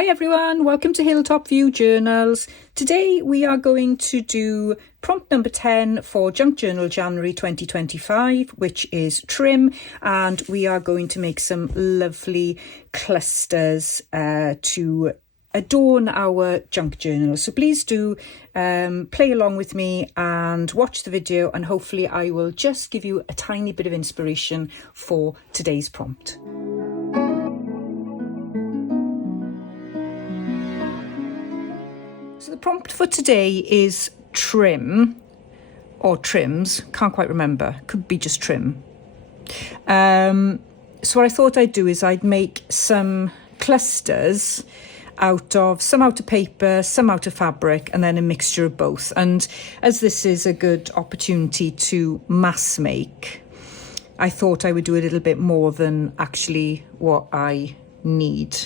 Hi everyone, welcome to Hilltop View Journals. Today we are going to do prompt number 10 for Junk Journal January 2025, which is trim, and we are going to make some lovely clusters to adorn our junk journal. So please do play along with me and watch the video, and hopefully I will just give you a tiny bit of inspiration for today's prompt. So the prompt for today is trim, or trims, can't quite remember, could be just trim. So what I thought I'd do is I'd make some clusters some out of paper, some out of fabric, and then a mixture of both. And as this is a good opportunity to mass make, I thought I would do a little bit more than actually what I need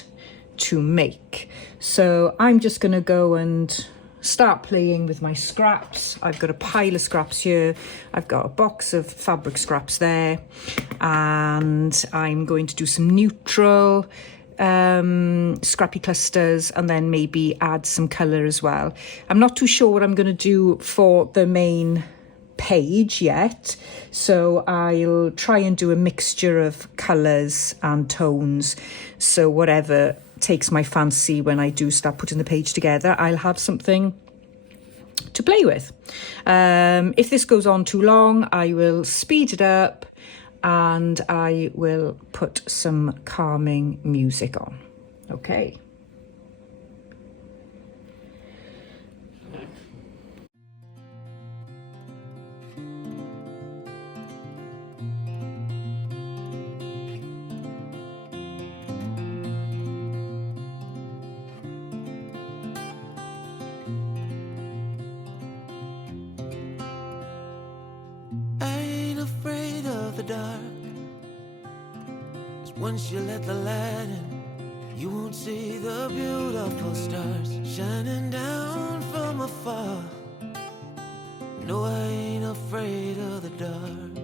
to make. So I'm just going to go and start playing with my scraps. I've got a pile of scraps here. I've got a box of fabric scraps there, and I'm going to do some neutral scrappy clusters and then maybe add some colour as well. I'm not too sure what I'm going to do for the main page yet, so I'll try and do a mixture of colours and tones, so whatever takes my fancy when I do start putting the page together, I'll have something to play with. If this goes on too long, I will speed it up and I will put some calming music on. Okay. Dark, 'cause once you let the light in, you won't see the beautiful stars shining down from afar. No, I ain't afraid of the dark.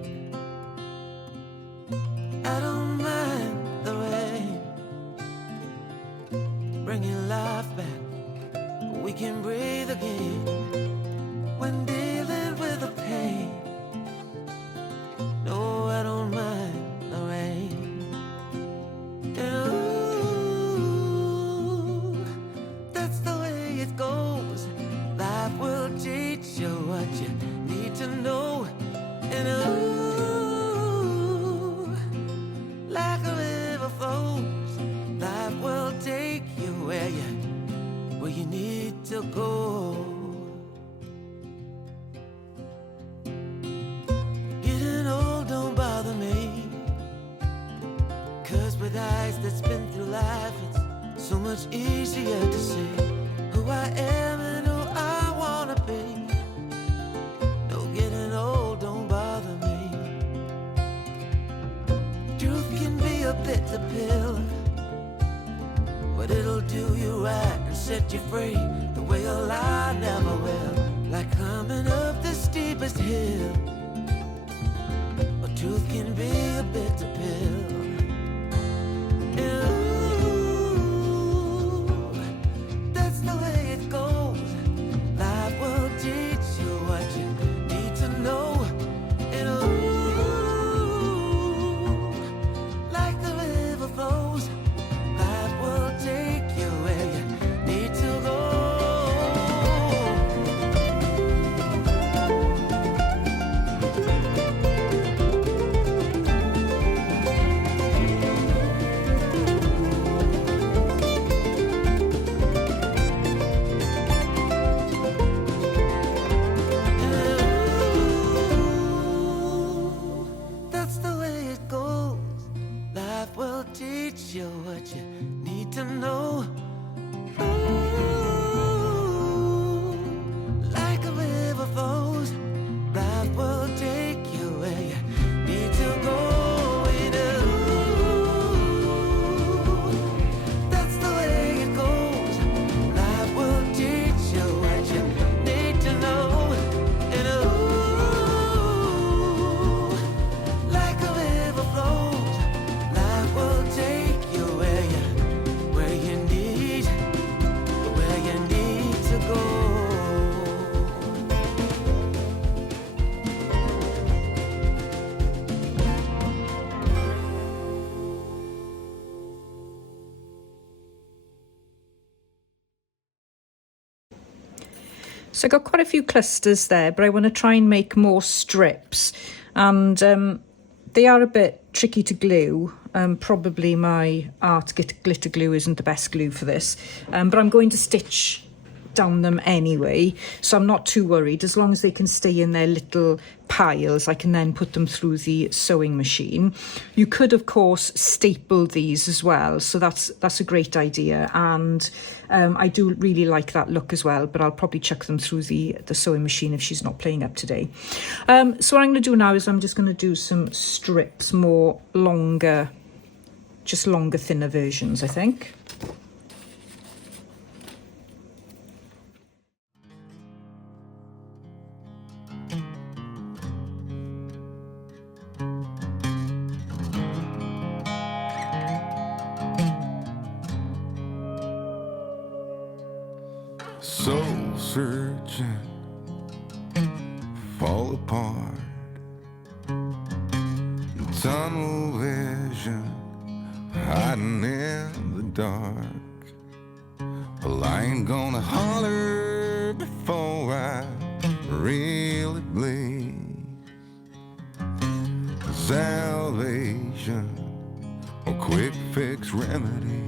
I don't mind the rain bringing life back. We can breathe again when dealing with the pain. No, I don't mind the rain. And ooh, that's the way it goes. Life will teach you what you need to know. And ooh, like a river flows, life will take you where you need to go. With eyes that's been through life, it's so much easier to see who I am and who I wanna be. No, getting old don't bother me. Truth can be a bitter pill, but it'll do you right and set you free the way a lie never will. Like climbing up the steepest hill, but truth can be a bitter pill. Teach you what you need to know. Ooh, like a river flows, life will take you where you need to go. And ooh, that's the way it goes. Life will teach you what you need to know. And ooh, like a river flows, life will take you where you need So I got quite a few clusters there, but I want to try and make more strips. And they are a bit tricky to glue. Probably my art glitter glue isn't the best glue for this. But I'm going to stitch down them anyway, so I'm not too worried. As long as they can stay in their little piles, I can then put them through the sewing machine. You could, of course, staple these as well, so that's a great idea. And I do really like that look as well, but I'll probably chuck them through the sewing machine if she's not playing up today. So what I'm going to do now is I'm just going to do some strips, more longer, just longer, thinner versions, I think. Soul searching, fall apart, tunnel vision, hiding in the dark. Well, I ain't gonna holler before I really bleed. Salvation, a quick fix remedy.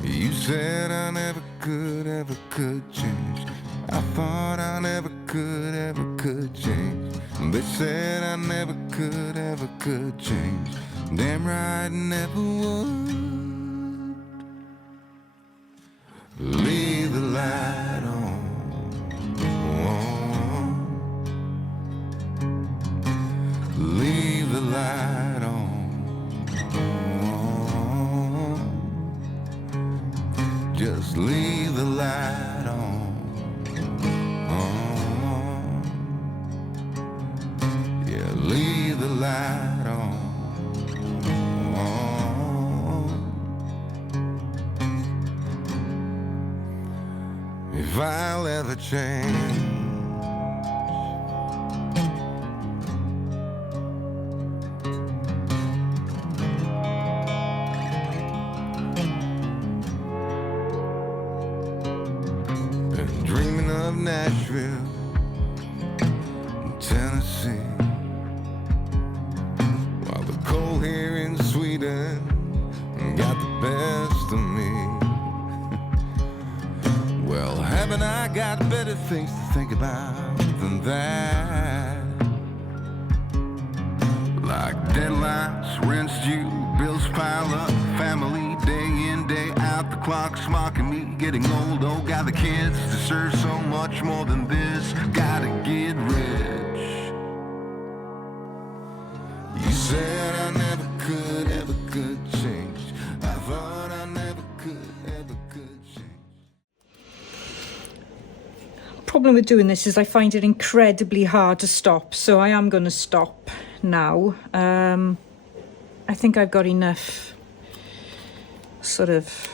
You said I never could change. I thought I never could change. They said I never could change. Damn right I never would. Leave the light on. Leave the light on. Just leave the light on. Yeah, leave the light on. If I'll ever change, Nashville, Tennessee, while the cold here in Sweden got the best of me. Well, haven't I got better things to think about than that? Like deadlines, rent's due, bills pile up, family day in, day out, the clock's mocking me, getting old, oh, got the kids, deserve so much more than this, gotta get rich. You said I never could change. I thought I never could change. Problem with doing this is I find it incredibly hard to stop, so I am going to stop now. I think I've got enough sort of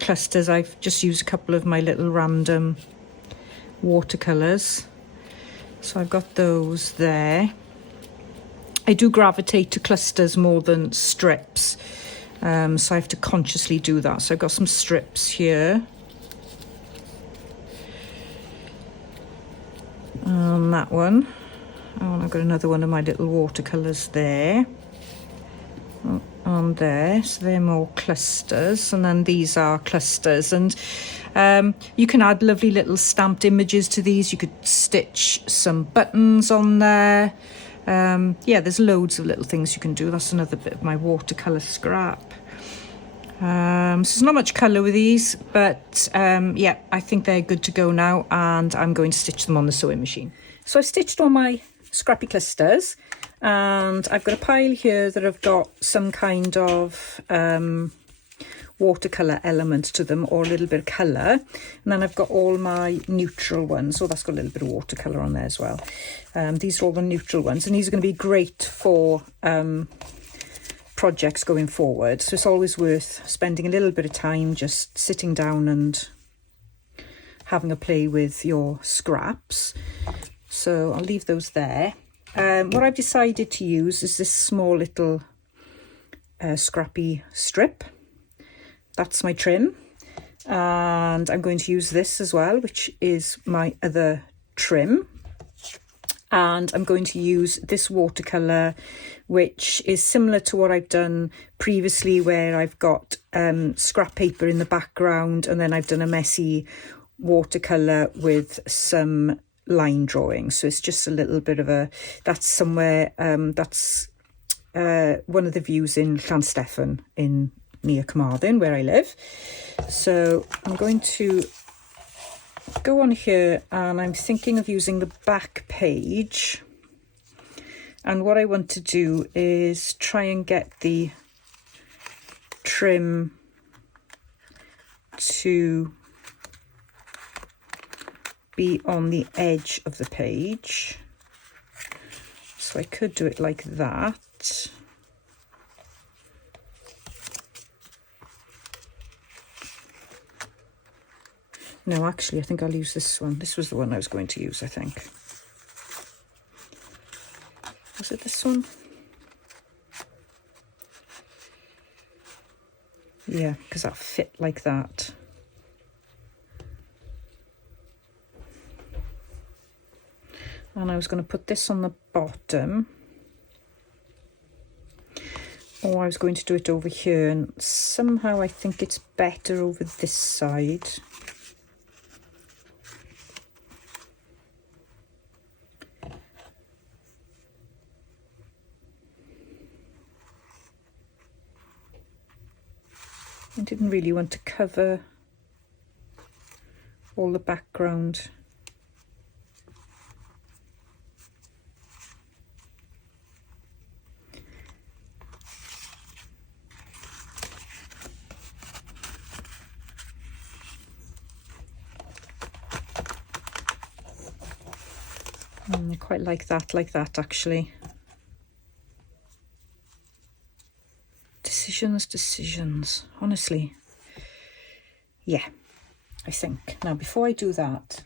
clusters. I've just used a couple of my little random watercolours, so I've got those there. I do gravitate to clusters more than strips, so I have to consciously do that. So I've got some strips here, and that one. Oh, and I've got another one of my little watercolours there. On there, so they're more clusters, and then these are clusters, and you can add lovely little stamped images to these. You could stitch some buttons on there. Yeah, there's loads of little things you can do. That's another bit of my watercolour scrap. So there's not much colour with these, but yeah, I think they're good to go now, and I'm going to stitch them on the sewing machine. So I've stitched all my scrappy clusters, and I've got a pile here that I've got some kind of watercolour element to them, or a little bit of colour, and then I've got all my neutral ones. Oh, that's got a little bit of watercolour on there as well. These are all the neutral ones, and these are going to be great for projects going forward, so it's always worth spending a little bit of time just sitting down and having a play with your scraps. So I'll leave those there. What I've decided to use is this small little scrappy strip. That's my trim. And I'm going to use this as well, which is my other trim. And I'm going to use this watercolour, which is similar to what I've done previously, where I've got scrap paper in the background, and then I've done a messy watercolour with some line drawing. So it's just a little bit of a, that's somewhere, that's one of the views in Llansteffan in near Carmarthen, where I live. So I'm going to go on here, and I'm thinking of using the back page, and what I want to do is try and get the trim to be on the edge of the page. So I could do it like that. No, actually, I think I'll use this one. This was the one I was going to use, I think. Was it this one? Yeah, because that fit like that. And I was going to put this on the bottom. Or I was going to do it over here, and somehow I think it's better over this side. I didn't really want to cover all the background. I quite like that actually. Decisions, honestly. Yeah, I think. Now, before I do that,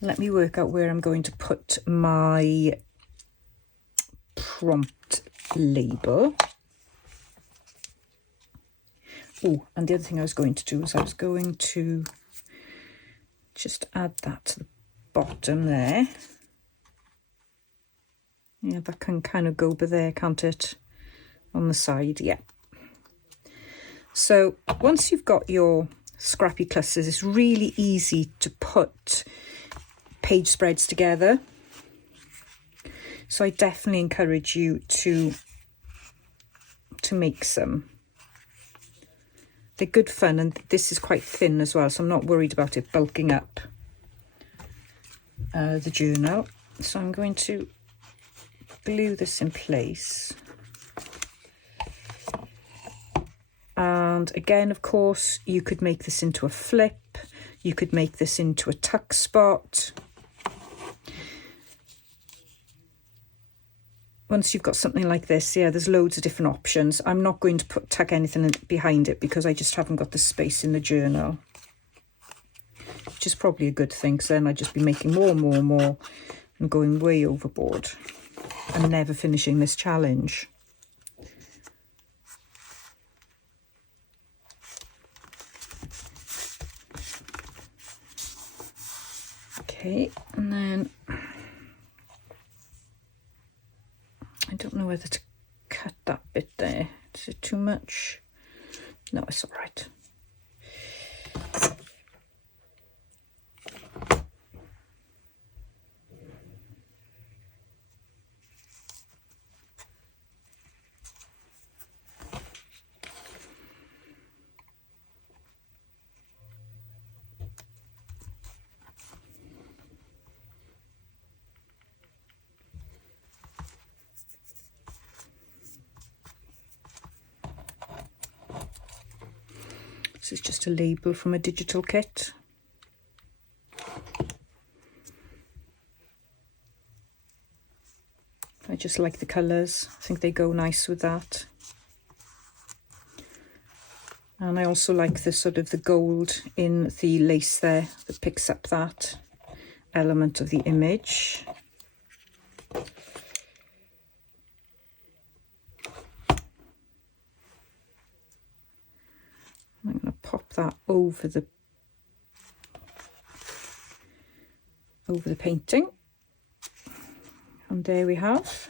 let me work out where I'm going to put my prompt label. Oh, and the other thing I was going to do is I was going to just add that to the bottom there. Yeah, that can kind of go over there, can't it? On the side, yeah. So once you've got your scrappy clusters, it's really easy to put page spreads together. So I definitely encourage you to make some. They're good fun, and this is quite thin as well, so I'm not worried about it bulking up the journal. So I'm going to glue this in place. And again, of course, you could make this into a flip. You could make this into a tuck spot. Once you've got something like this, yeah, there's loads of different options. I'm not going to tuck anything behind it because I just haven't got the space in the journal, which is probably a good thing, because then I'd just be making more and going way overboard and never finishing this challenge. Okay, and then I don't know whether to cut that bit there. Is it too much? No, it's all right. This is just a label from a digital kit. I just like the colours. I think they go nice with that. And I also like the sort of the gold in the lace there that picks up that element of the image. I'm going to pop that over the over the painting. And there we have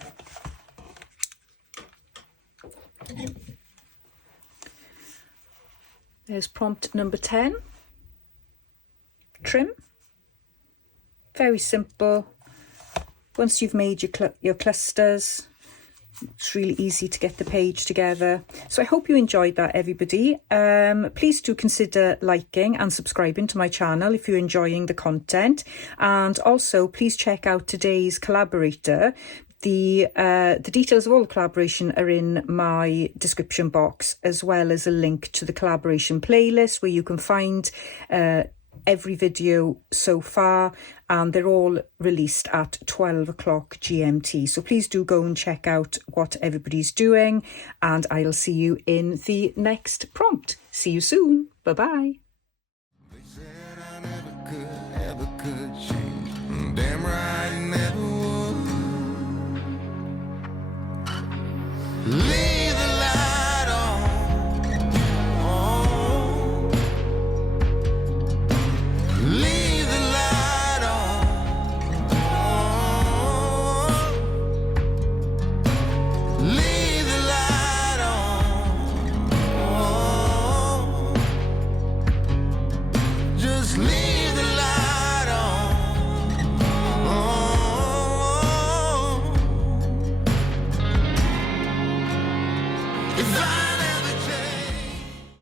there's prompt number 10, trim. Very simple. Once you've made your clusters, it's really easy to get the page together. So I hope you enjoyed that, everybody. Please do consider liking and subscribing to my channel if you're enjoying the content. And also please check out today's collaborator. The details of all the collaboration are in my description box, as well as a link to the collaboration playlist where you can find every video so far, and they're all released at 12 o'clock GMT. So please do go and check out what everybody's doing, and I'll see you in the next prompt. See you soon. Bye bye.